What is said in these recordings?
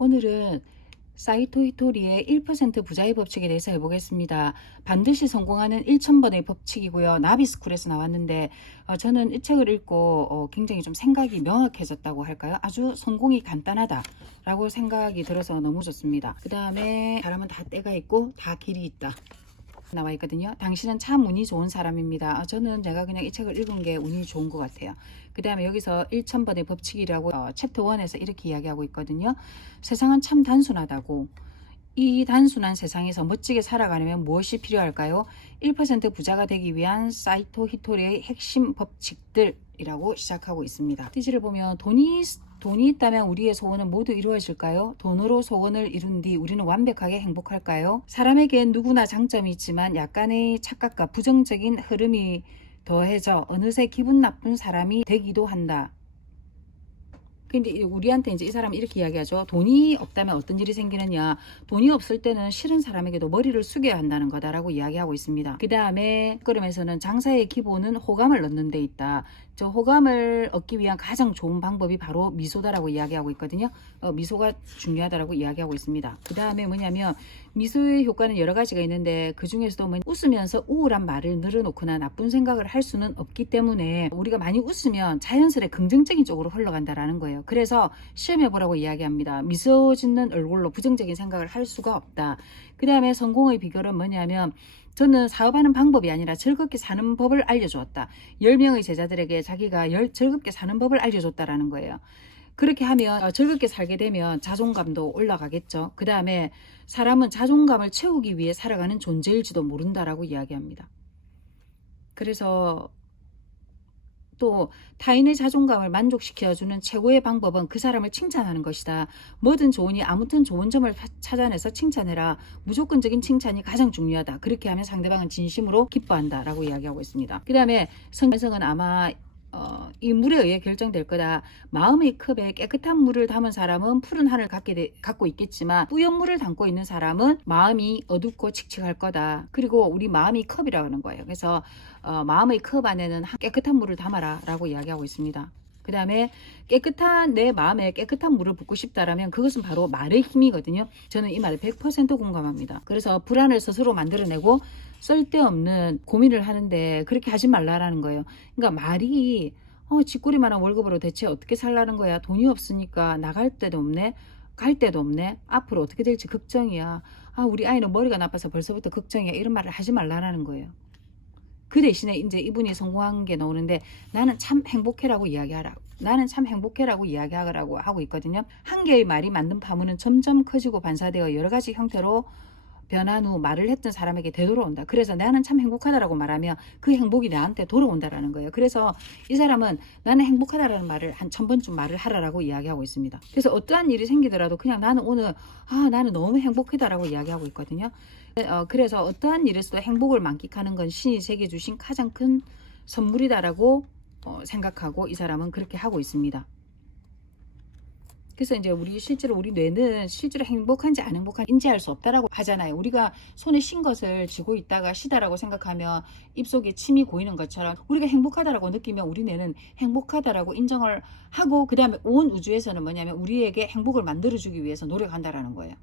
오늘은 사이토 히토리의 1% 부자의 법칙에 대해서 해보겠습니다. 반드시 성공하는 1000번의 법칙이고요. 나비스쿨에서 나왔는데 어, 저는 이 책을 읽고 어, 굉장히 좀 생각이 명확해졌다고 할까요? 아주 성공이 간단하다라고 생각이 들어서 너무 좋습니다. 그 다음에 사람은 다 때가 있고 다 길이 있다. 나와 있거든요. 당신은 참 운이 좋은 사람입니다. 아, 저는 제가 그냥 이 책을 읽은 게 운이 좋은 것 같아요. 그 다음에 여기서 1000번의 법칙이라고 어, 챕터 1에서 이렇게 이야기하고 있거든요. 세상은 참 단순하다고. 이 단순한 세상에서 멋지게 살아가려면 무엇이 필요할까요? 1% 부자가 되기 위한 사이토 히토리의 핵심 법칙들 이라고 시작하고 있습니다. 티지를 보면 돈이 돈이 있다면 우리의 소원은 모두 이루어질까요? 돈으로 소원을 이룬 뒤 우리는 완벽하게 행복할까요? 사람에겐 누구나 장점이 있지만 약간의 착각과 부정적인 흐름이 더해져 어느새 기분 나쁜 사람이 되기도 한다. 근데 우리한테 이제 이 사람이 이렇게 이야기하죠. 돈이 없다면 어떤 일이 생기느냐. 돈이 없을 때는 싫은 사람에게도 머리를 숙여야 한다는 거다라고 이야기하고 있습니다. 그 다음에 그러면서는 장사의 기본은 호감을 얻는 데 있다. 저 호감을 얻기 위한 가장 좋은 방법이 바로 미소다라고 이야기하고 있거든요. 어, 미소가 중요하다라고 이야기하고 있습니다. 그 다음에 뭐냐면 미소의 효과는 여러 가지가 있는데 그 중에서도 뭐 웃으면서 우울한 말을 늘어놓거나 나쁜 생각을 할 수는 없기 때문에 우리가 많이 웃으면 자연스레 긍정적인 쪽으로 흘러간다라는 거예요. 그래서 시험해보라고 이야기합니다. 미소 짓는 얼굴로 부정적인 생각을 할 수가 없다. 그 다음에 성공의 비결은 뭐냐면 저는 사업하는 방법이 아니라 즐겁게 사는 법을 알려주었다. 10명의 제자들에게 자기가 열, 즐겁게 사는 법을 알려줬다라는 거예요. 그렇게 하면 어, 즐겁게 살게 되면 자존감도 올라가겠죠. 그 다음에 사람은 자존감을 채우기 위해 살아가는 존재일지도 모른다라고 이야기합니다. 그래서 또 타인의 자존감을 만족시켜주는 최고의 방법은 그 사람을 칭찬하는 것이다. 뭐든 좋으니 아무튼 좋은 점을 파- 찾아내서 칭찬해라. 무조건적인 칭찬이 가장 중요하다. 그렇게 하면 상대방은 진심으로 기뻐한다 라고 이야기하고 있습니다. 그 다음에 성성은 아마 어, 이 물에 의해 결정될 거다. 마음의 컵에 깨끗한 물을 담은 사람은 푸른 하늘 갖게 돼- 갖고 있겠지만 뿌연 물을 담고 있는 사람은 마음이 어둡고 칙칙할 거다. 그리고 우리 마음이 컵이라고 하는 거예요. 그래서 어, 마음의 컵 안에는 한- 깨끗한 물을 담아라 라고 이야기하고 있습니다. 그 다음에 깨끗한 내 마음에 깨끗한 물을 붓고 싶다라면 그것은 바로 말의 힘이거든요. 저는 이 말에 100% 공감합니다. 그래서 불안을 스스로 만들어내고 쓸데없는 고민을 하는데 그렇게 하지 말라라는 거예요. 그러니까 말이 어, 쥐꼬리만한 월급으로 대체 어떻게 살라는 거야. 돈이 없으니까 나갈 데도 없네. 갈 데도 없네. 앞으로 어떻게 될지 걱정이야. 아, 우리 아이는 머리가 나빠서 벌써부터 걱정이야. 이런 말을 하지 말라라는 거예요. 그 대신에 이제 이분이 성공한 게 나오는데 나는 참 행복해라고 이야기하라. 나는 참 행복해라고 이야기하라고 하고 있거든요. 한 개의 말이 만든 파문은 점점 커지고 반사되어 여러 가지 형태로 변한 후 말을 했던 사람에게 되돌아온다. 그래서 나는 참 행복하다라고 말하면 그 행복이 나한테 돌아온다라는 거예요. 그래서 이 사람은 나는 행복하다라는 말을 한 천 번쯤 말을 하라라고 이야기하고 있습니다. 그래서 어떠한 일이 생기더라도 그냥 나는 오늘 아 나는 너무 행복하다라고 이야기하고 있거든요. 어, 그래서 어떠한 일에서도 행복을 만끽하는 건 신이 제게 주신 가장 큰 선물이다라고 어, 생각하고 이 사람은 그렇게 하고 있습니다. 그래서 이제 우리 실제로 우리 뇌는 실제로 행복한지 안 행복한지 인지할 수 없다라고 하잖아요. 우리가 손에 신 것을 쥐고 있다가 시다라고 생각하면 입속에 침이 고이는 것처럼 우리가 행복하다라고 느끼면 우리 뇌는 행복하다라고 인정을 하고 그 다음에 온 우주에서는 뭐냐면 우리에게 행복을 만들어주기 위해서 노력한다라는 거예요.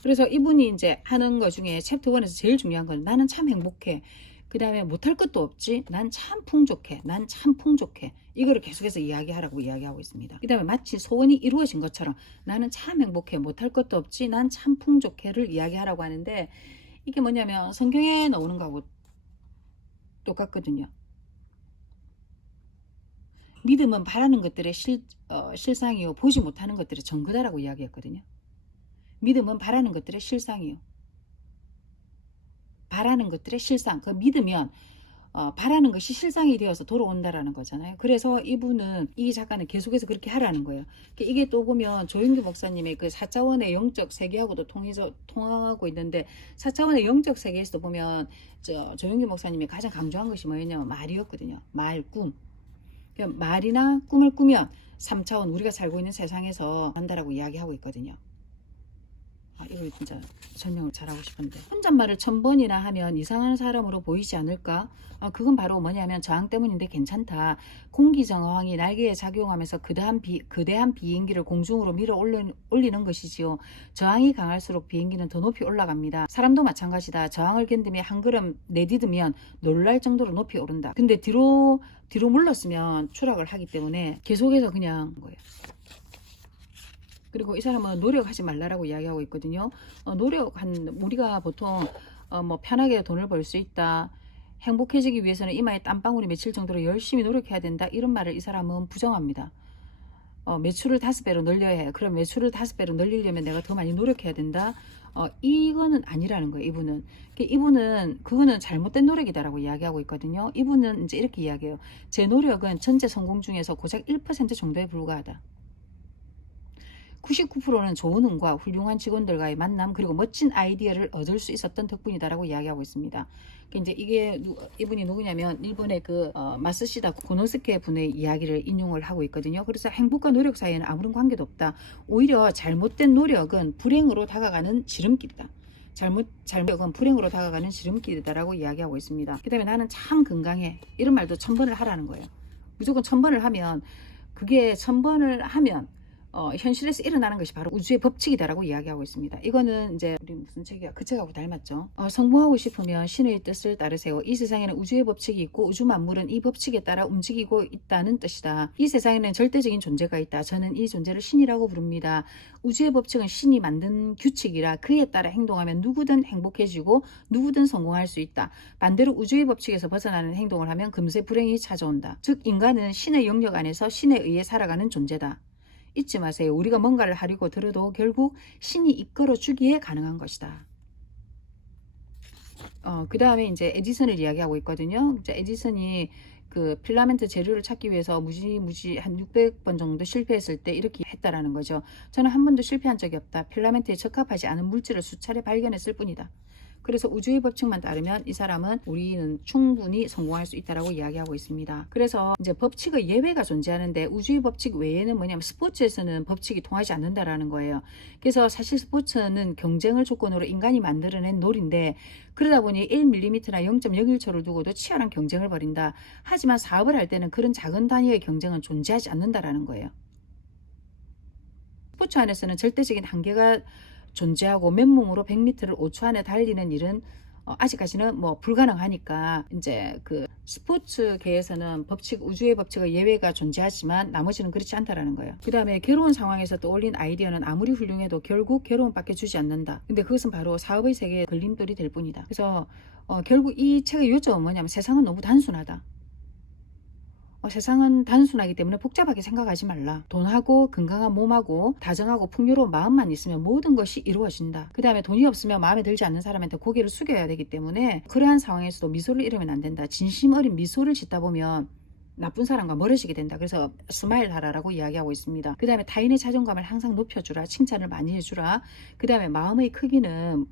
그래서 이분이 이제 하는 것 중에 챕터 1에서 제일 중요한 건 나는 참 행복해. 그 다음에 못할 것도 없지. 난 참 풍족해. 난 참 풍족해. 이거를 계속해서 이야기하라고 이야기하고 있습니다. 그 다음에 마치 소원이 이루어진 것처럼 나는 참 행복해. 못할 것도 없지. 난 참 풍족해를 이야기하라고 하는데 이게 뭐냐면 성경에 나오는 거하고 똑같거든요. 믿음은 바라는 것들의 실, 어, 실상이요. 보지 못하는 것들의 전거다라고 이야기했거든요. 믿음은 바라는 것들의 실상이요. 바라는 것들의 실상. 그 믿으면 어, 바라는 것이 실상이 되어서 돌아온다라는 거잖아요. 그래서 이분은 이 작가는 계속해서 그렇게 하라는 거예요. 이게 또 보면 조영규 목사님의 그 4차원의 영적 세계하고도 통해서 통하고 있는데 4차원의 영적 세계에서도 보면 저 조영규 목사님이 가장 강조한 것이 뭐였냐면 말이었거든요. 말, 꿈. 그러니까 말이나 꿈을 꾸면 3차원 우리가 살고 있는 세상에서 한다라고 이야기하고 있거든요. 아, 이거 진짜 설명을 잘하고 싶은데 혼잣말을 천 번이나 하면 이상한 사람으로 보이지 않을까? 아, 그건 바로 뭐냐면 저항 때문인데 괜찮다. 공기정어항이 날개에 작용하면서 그대한, 비, 그대한 비행기를 공중으로 밀어 올리는, 올리는 것이지요. 저항이 강할수록 비행기는 더 높이 올라갑니다. 사람도 마찬가지다. 저항을 견디며 한 걸음 내디디면 놀랄 정도로 높이 오른다. 근데 뒤로 뒤로 물렀으면 추락을 하기 때문에 계속해서 그냥 거예요. 그리고 이 사람은 노력하지 말라라고 이야기하고 있거든요. 어, 노력한 우리가 보통 어, 뭐 편하게 돈을 벌 수 있다. 행복해지기 위해서는 이마에 땀방울이 맺힐 정도로 열심히 노력해야 된다. 이런 말을 이 사람은 부정합니다. 어, 매출을 다섯 배로 늘려야 해. 그럼 매출을 다섯 배로 늘리려면 내가 더 많이 노력해야 된다. 어, 이거는 아니라는 거예요. 이분은. 그 이분은 그거는 잘못된 노력이다라고 이야기하고 있거든요. 이분은 이제 이렇게 이야기해요. 제 노력은 전체 성공 중에서 고작 1% 정도에 불과하다. 99%는 좋은 운과 훌륭한 직원들과의 만남 그리고 멋진 아이디어를 얻을 수 있었던 덕분이다라고 이야기하고 있습니다. 그 이제 이게 누- 이분이 누구냐면 일본의 그 어, 마스시다 고노스케 분의 이야기를 인용을 하고 있거든요. 그래서 행복과 노력 사이에는 아무런 관계도 없다. 오히려 잘못된 노력은 불행으로 다가가는 지름길이다. 잘못 잘못은 불행으로 다가가는 지름길이다라고 이야기하고 있습니다. 그다음에 나는 참 건강해 이런 말도 천 번을 하라는 거예요. 무조건 천 번을 하면 그게 천 번을 하면 어, 현실에서 일어나는 것이 바로 우주의 법칙이다라고 이야기하고 있습니다. 이거는 이제 우리 무슨 책이야? 그 책하고 닮았죠. 어, 성공하고 싶으면 신의 뜻을 따르세요. 이 세상에는 우주의 법칙이 있고 우주 만물은 이 법칙에 따라 움직이고 있다는 뜻이다. 이 세상에는 절대적인 존재가 있다. 저는 이 존재를 신이라고 부릅니다. 우주의 법칙은 신이 만든 규칙이라 그에 따라 행동하면 누구든 행복해지고 누구든 성공할 수 있다. 반대로 우주의 법칙에서 벗어나는 행동을 하면 금세 불행이 찾아온다. 즉 인간은 신의 영역 안에서 신에 의해 살아가는 존재다. 잊지 마세요. 우리가 뭔가를 하려고 들어도 결국 신이 이끌어 주기에 가능한 것이다. 어, 그 다음에 이제 에디슨을 이야기하고 있거든요. 이제 에디슨이 그 필라멘트 재료를 찾기 위해서 무지무지 한 600번 정도 실패했을 때 이렇게 했다라는 거죠. 저는 한 번도 실패한 적이 없다. 필라멘트에 적합하지 않은 물질을 수차례 발견했을 뿐이다. 그래서 우주의 법칙만 따르면 이 사람은 우리는 충분히 성공할 수 있다라고 이야기하고 있습니다. 그래서 이제 법칙의 예외가 존재하는데 우주의 법칙 외에는 뭐냐면 스포츠에서는 법칙이 통하지 않는다라는 거예요. 그래서 사실 스포츠는 경쟁을 조건으로 인간이 만들어낸 놀인데 그러다 보니 1mm나 0.01초를 두고도 치열한 경쟁을 벌인다. 하지만 사업을 할 때는 그런 작은 단위의 경쟁은 존재하지 않는다라는 거예요. 스포츠 안에서는 절대적인 한계가 존재하고 맨몸으로 100m를 5초 안에 달리는 일은 어, 아직까지는 뭐 불가능하니까 이제 그 스포츠계에서는 법칙 우주의 법칙의 예외가 존재하지만 나머지는 그렇지 않다라는 거예요. 그 다음에 괴로운 상황에서 떠올린 아이디어는 아무리 훌륭해도 결국 괴로움밖에 주지 않는다. 근데 그것은 바로 사업의 세계의 걸림돌이 될 뿐이다. 그래서 어, 결국 이 책의 요점은 뭐냐면 세상은 너무 단순하다. 어, 세상은 단순하기 때문에 복잡하게 생각하지 말라. 돈하고 건강한 몸하고 다정하고 풍요로운 마음만 있으면 모든 것이 이루어진다. 그 다음에 돈이 없으면 마음에 들지 않는 사람한테 고개를 숙여야 되기 때문에 그러한 상황에서도 미소를 잃으면 안 된다. 진심 어린 미소를 짓다 보면 나쁜 사람과 멀어지게 된다. 그래서 스마일 하라라고 이야기하고 있습니다. 그 다음에 타인의 자존감을 항상 높여주라. 칭찬을 많이 해주라. 그 다음에 마음의 크기는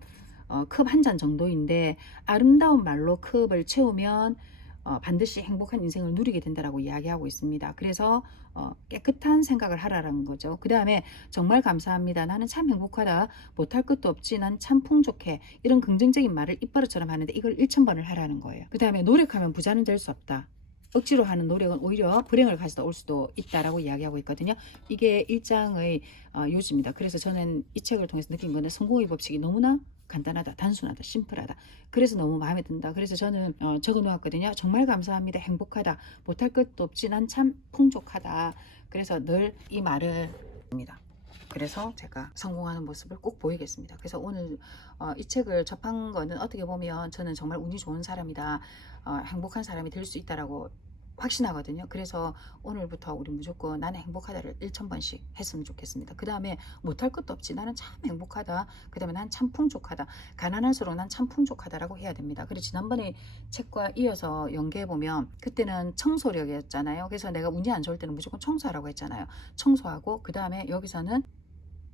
어, 컵 한 잔 정도인데 아름다운 말로 컵을 채우면 어, 반드시 행복한 인생을 누리게 된다라고 이야기하고 있습니다. 그래서 어, 깨끗한 생각을 하라는 거죠. 그 다음에 정말 감사합니다. 나는 참 행복하다. 못할 것도 없지. 난 참 풍족해. 이런 긍정적인 말을 입버릇처럼 하는데 이걸 1,000번을 하라는 거예요. 그 다음에 노력하면 부자는 될 수 없다. 억지로 하는 노력은 오히려 불행을 가져다 올 수도 있다라고 이야기하고 있거든요. 이게 일장의 어, 요지입니다. 그래서 저는 이 책을 통해서 느낀 거는 성공의 법칙이 너무나 간단하다, 단순하다, 심플하다. 그래서 너무 마음에 든다. 그래서 저는 어, 적어 놓았거든요. 정말 감사합니다. 행복하다. 못할 것도 없지. 난 참 풍족하다. 그래서 늘 이 말을 합니다. 그래서 제가 성공하는 모습을 꼭 보이겠습니다. 그래서 오늘 어, 이 책을 접한 거는 어떻게 보면 저는 정말 운이 좋은 사람이다. 어, 행복한 사람이 될 수 있다라고 확신하거든요. 그래서 오늘부터 우리 무조건 나는 행복하다를 1,000번씩 했으면 좋겠습니다. 그 다음에 못할 것도 없지. 나는 참 행복하다. 그 다음에 난 참 풍족하다. 가난할수록 난 참 풍족하다라고 해야 됩니다. 그리고 지난번에 책과 이어서 연계해보면 그때는 청소력이었잖아요. 그래서 내가 운이 안 좋을 때는 무조건 청소하라고 했잖아요. 청소하고 그 다음에 여기서는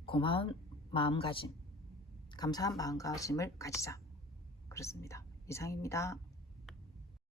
고마운 마음가짐, 감사한 마음가짐을 가지자. 그렇습니다. 이상입니다.